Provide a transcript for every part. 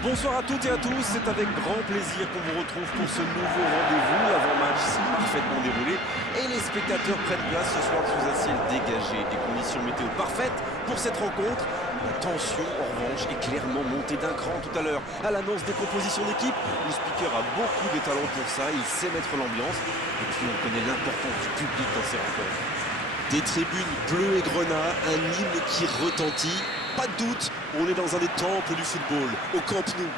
Bonsoir à toutes et à tous, c'est avec grand plaisir qu'on vous retrouve pour ce nouveau rendez-vous. L'avant-match s'est parfaitement déroulé et les spectateurs prennent place ce soir sous un ciel dégagé. Des conditions météo parfaites pour cette rencontre. La tension, en revanche, est clairement montée d'un cran tout à l'heure. À l'annonce des compositions d'équipe, le speaker a beaucoup de talent pour ça, il sait mettre l'ambiance. Et puis on connaît l'importance du public dans ces rencontres. Des tribunes bleues et grenats, un hymne qui retentit. Pas de doute, on est dans un des temples du football, au Camp Nou.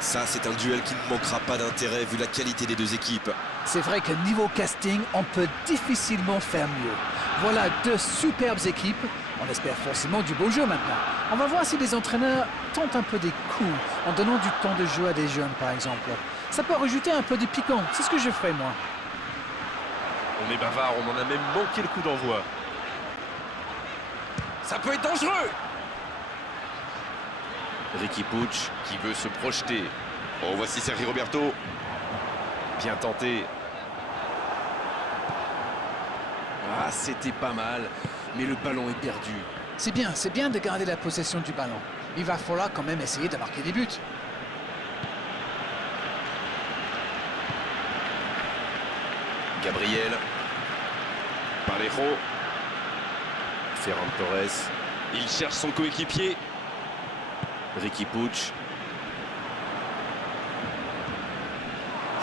Ça, c'est un duel qui ne manquera pas d'intérêt vu la qualité des deux équipes. C'est vrai que niveau casting, on peut difficilement faire mieux. Voilà deux superbes équipes. On espère forcément du beau jeu maintenant. On va voir si les entraîneurs tentent un peu des coups en donnant du temps de jeu à des jeunes, par exemple. Ça peut rajouter un peu de piquant. C'est ce que je ferai, moi. On est bavard, on en a même manqué le coup d'envoi. Ça peut être dangereux. Riqui Puig qui veut se projeter. Oh, voici Sergi Roberto. Bien tenté. Ah, c'était pas mal, mais le ballon est perdu. C'est bien de garder la possession du ballon. Il va falloir quand même essayer de marquer des buts. Gabriel. Parejo. Ferran Torres. Il cherche son coéquipier. Riqui Puig.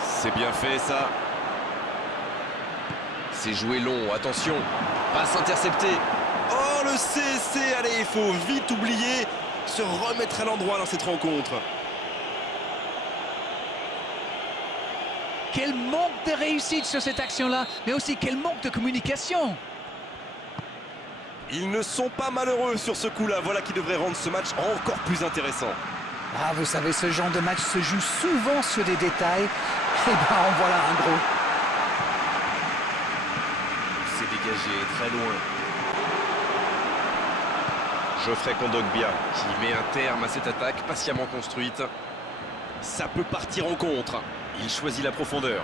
C'est bien fait ça. C'est joué long, attention. Passe interceptée. Oh le CSC, allez, il faut vite oublier, se remettre à l'endroit dans cette rencontre. Quel manque de réussite sur cette action-là, mais aussi quel manque de communication. Ils ne sont pas malheureux sur ce coup-là, voilà qui devrait rendre ce match encore plus intéressant. Ah, vous savez, ce genre de match se joue souvent sur des détails. Et ben, en voilà un gros. C'est dégagé, très loin. Geoffrey Kondogbia qui met un terme à cette attaque patiemment construite. Ça peut partir en contre. Il choisit la profondeur.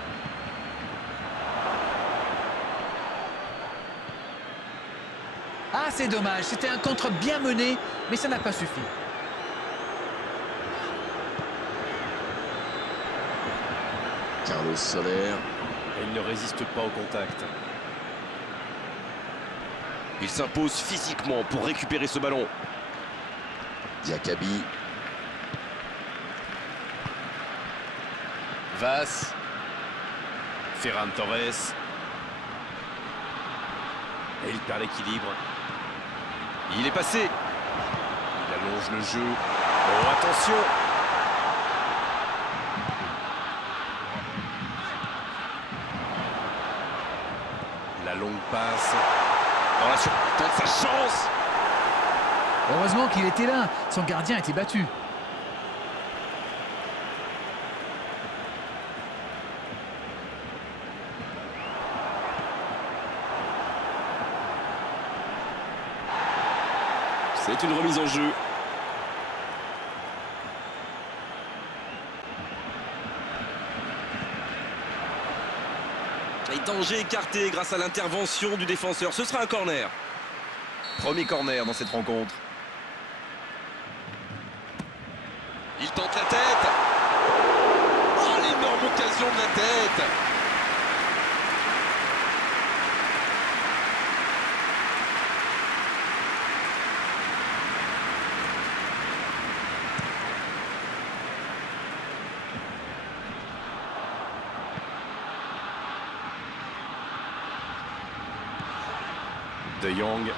Ah, c'est dommage. C'était un contre bien mené, mais ça n'a pas suffi. Carlos Soler. Il ne résiste pas au contact. Il s'impose physiquement pour récupérer ce ballon. Diakabi. Vass. Ferran Torres. Et il perd l'équilibre. Il est passé. Il allonge le jeu. Oh, attention! La longue passe. Dans la tente sa chance. Heureusement qu'il était là. Son gardien était battu. C'est une remise en jeu. Et danger écarté grâce à l'intervention du défenseur. Ce sera un corner. Premier corner dans cette rencontre. Il tente la tête. Oh, l'énorme occasion de la tête. De Jong.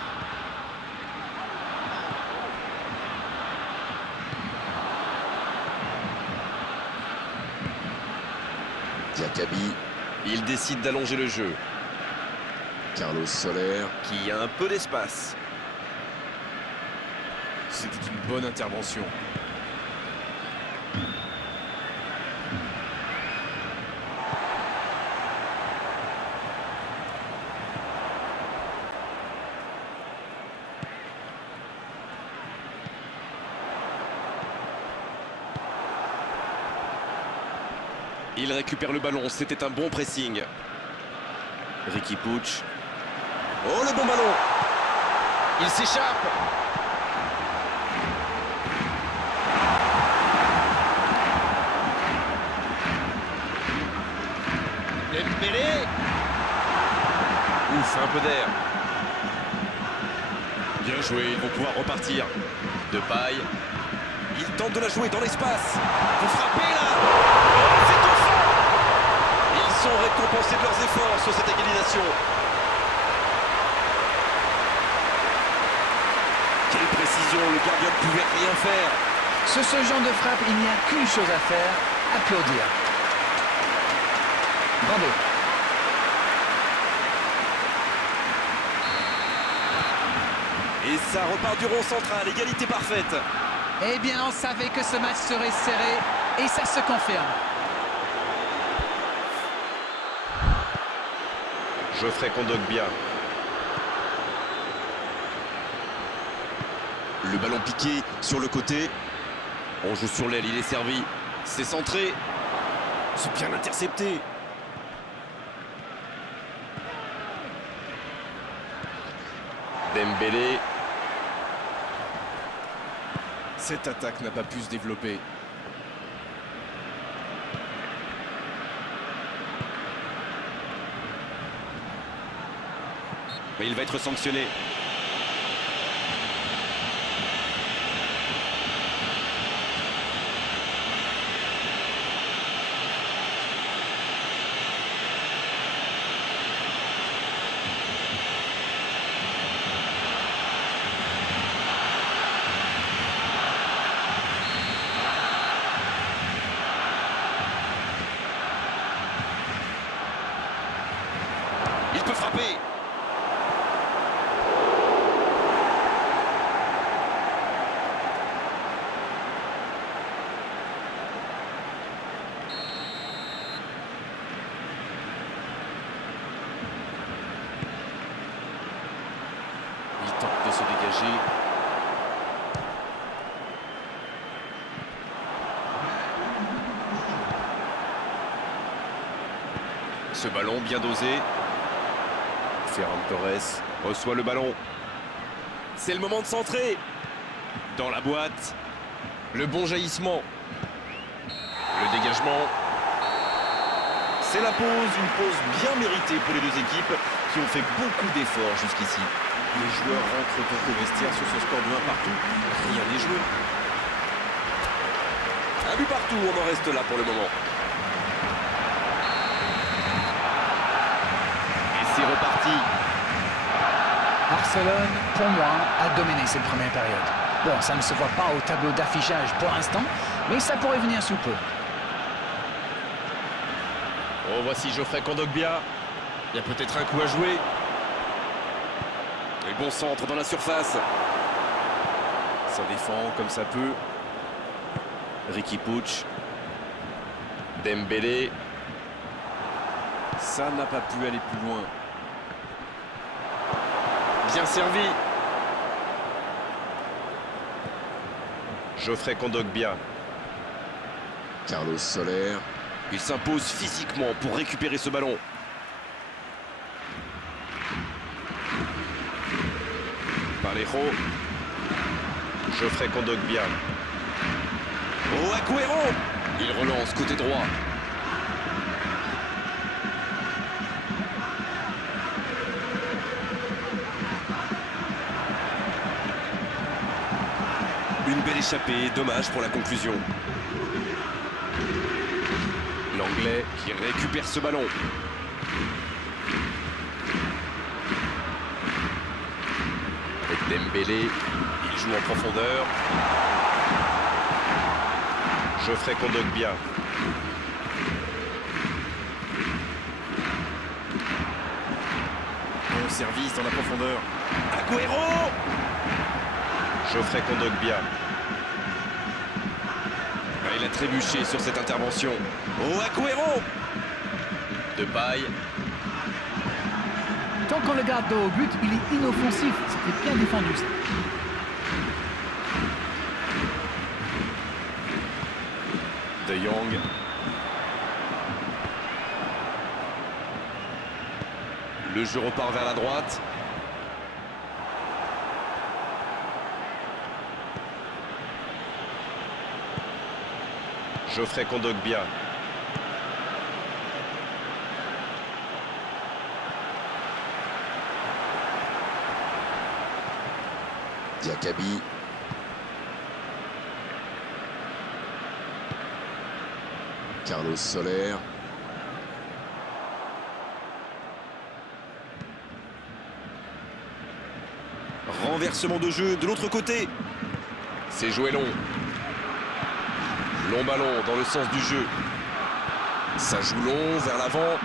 Diakabi. Il décide d'allonger le jeu. Carlos Soler. Qui a un peu d'espace. C'était une bonne intervention. Il récupère le ballon, c'était un bon pressing. Riqui Puig. Oh, le bon ballon. Il s'échappe. Dembélé. Ouf, un peu d'air. Bien joué, ils vont pouvoir repartir. Depay. Il tente de la jouer dans l'espace. Vous frappez là. C'est au fond. Ils sont récompensés de leurs efforts sur cette égalisation. Quelle précision, le gardien ne pouvait rien faire. Sur ce genre de frappe, il n'y a qu'une chose à faire, applaudir. Bravo. Et ça repart du rond central, égalité parfaite. Eh bien, on savait que ce match serait serré, et ça se confirme. Geoffrey Kondogbia. Le ballon piqué sur le côté. On joue sur l'aile, il est servi. C'est centré. C'est bien intercepté. Dembélé. Cette attaque n'a pas pu se développer. Mais il va être sanctionné. Il peut frapper. Il tente de se dégager. Ce ballon bien dosé. Ferran Torres reçoit le ballon. C'est le moment de centrer. Dans la boîte. Le bon jaillissement. Le dégagement. C'est la pause, une pause bien méritée pour les deux équipes qui ont fait beaucoup d'efforts jusqu'ici. Les joueurs rentrent donc au vestiaire sur ce score de 1 partout. Rien n'est joué. Un but partout, on en reste là pour le moment. Et c'est reparti. Barcelone, pour moi, a dominé cette première période. Bon, ça ne se voit pas au tableau d'affichage pour l'instant, mais ça pourrait venir sous peu. Oh, voici Geoffrey Kondogbia. Il y a peut-être un coup à jouer. Et bon centre dans la surface. Ça défend comme ça peut. Riqui Puig. Dembélé. Ça n'a pas pu aller plus loin. Bien servi. Geoffrey Kondogbia. Carlos Soler. Il s'impose physiquement pour récupérer ce ballon. Vallejo. Geoffrey Kondogbia. Oh, Agüero. Il relance côté droit. Une belle échappée, dommage pour la conclusion. L'Anglais qui récupère ce ballon. Avec Dembélé, il joue en profondeur. Geoffrey Kondogbia. Bon service dans la profondeur. Agüero. Geoffrey Kondogbia. Il a trébuché sur cette intervention. Oh, Agüero. Depay. Tant qu'on le garde au but, il est inoffensif. C'était bien défendu, ça. De Jong. Le jeu repart vers la droite. Geoffrey Kondogbia. Diakabi. Carlos Soler. Renversement de jeu de l'autre côté. C'est joué long. Long ballon dans le sens du jeu. Ça joue long vers l'avant.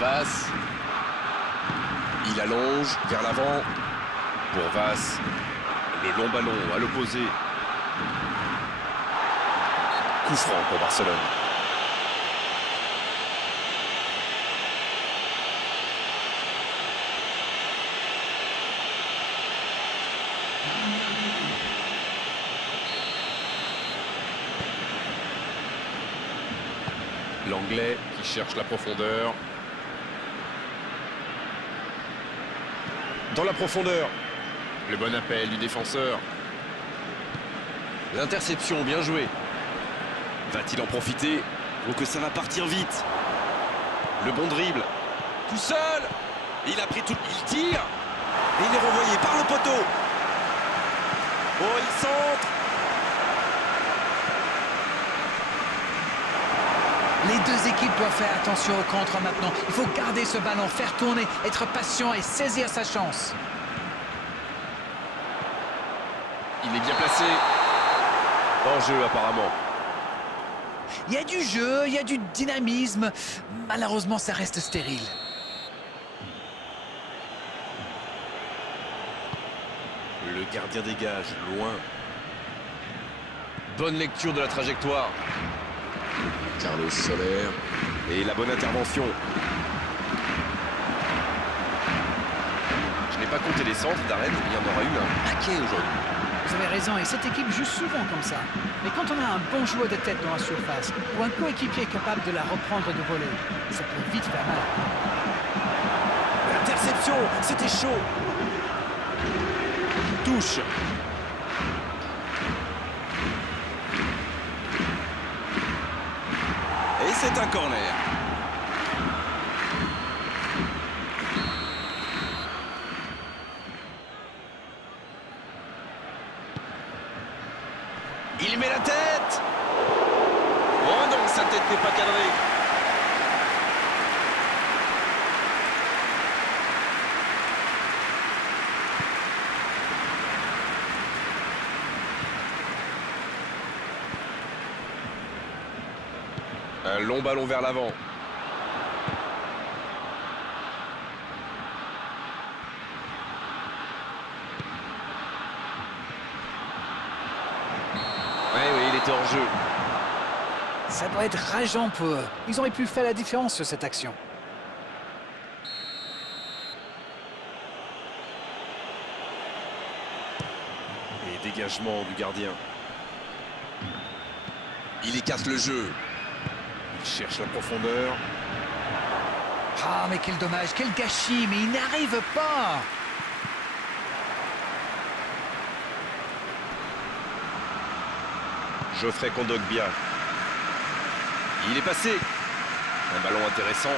Vass. Il allonge vers l'avant. Pour Vass. Le long ballon à l'opposé. Coup franc pour Barcelone. L'Anglais qui cherche la profondeur. Dans la profondeur. Le bon appel du défenseur. L'interception, bien joué. Va-t-il en profiter? Ou que ça va partir vite? Le bon dribble. Tout seul. Il a pris tout. Il tire. Et il est renvoyé par le poteau. Oh, il centre. Les deux équipes doivent faire attention au contre maintenant. Il faut garder ce ballon, faire tourner, être patient et saisir sa chance. Il est bien placé. Hors jeu apparemment. Il y a du jeu, il y a du dynamisme. Malheureusement, ça reste stérile. Le gardien dégage, loin. Bonne lecture de la trajectoire. Carlos Soler. Et la bonne intervention. Je n'ai pas compté les centres d'Arène, il y en aura eu un paquet aujourd'hui. Vous avez raison, et cette équipe joue souvent comme ça. Mais quand on a un bon joueur de tête dans la surface, ou un coéquipier capable de la reprendre de voler, ça peut vite faire mal. L'interception, c'était chaud. Touche. Et c'est un corner. Il met la tête. Oh non, sa tête n'est pas cadrée. Un long ballon vers l'avant. Oui, il était hors jeu. Ça doit être rageant pour eux. Ils auraient pu faire la différence sur cette action. Et dégagement du gardien. Il écarte le jeu. Il cherche la profondeur. Ah, mais quel dommage, quel gâchis, mais il n'arrive pas. Geoffrey Kondogbia. Il est passé. Un ballon intéressant.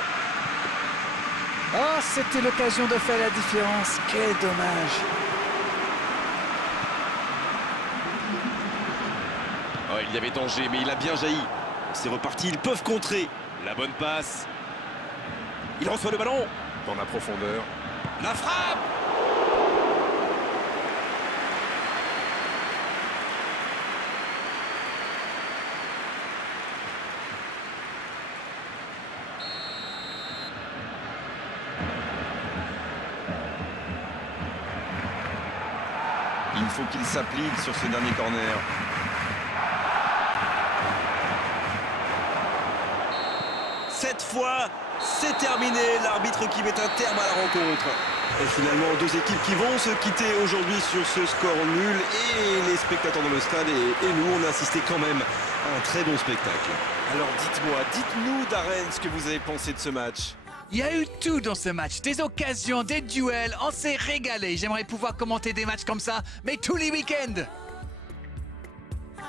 Oh, c'était l'occasion de faire la différence. Quel dommage. Oh, il y avait danger, mais il a bien jailli. C'est reparti, ils peuvent contrer. La bonne passe. Il reçoit le ballon. Dans la profondeur. La frappe. Il faut qu'il s'applique sur ce dernier corner. Cette fois, c'est terminé. L'arbitre qui met un terme à la rencontre. Et finalement, deux équipes qui vont se quitter aujourd'hui sur ce score nul. Et les spectateurs dans le stade et nous, on a assisté quand même à un très bon spectacle. Alors dites-nous Darren ce que vous avez pensé de ce match. Il y a eu tout dans ce match, des occasions, des duels, on s'est régalé. J'aimerais pouvoir commenter des matchs comme ça, mais tous les week-ends.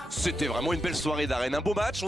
C'était vraiment une belle soirée Darren, un beau match.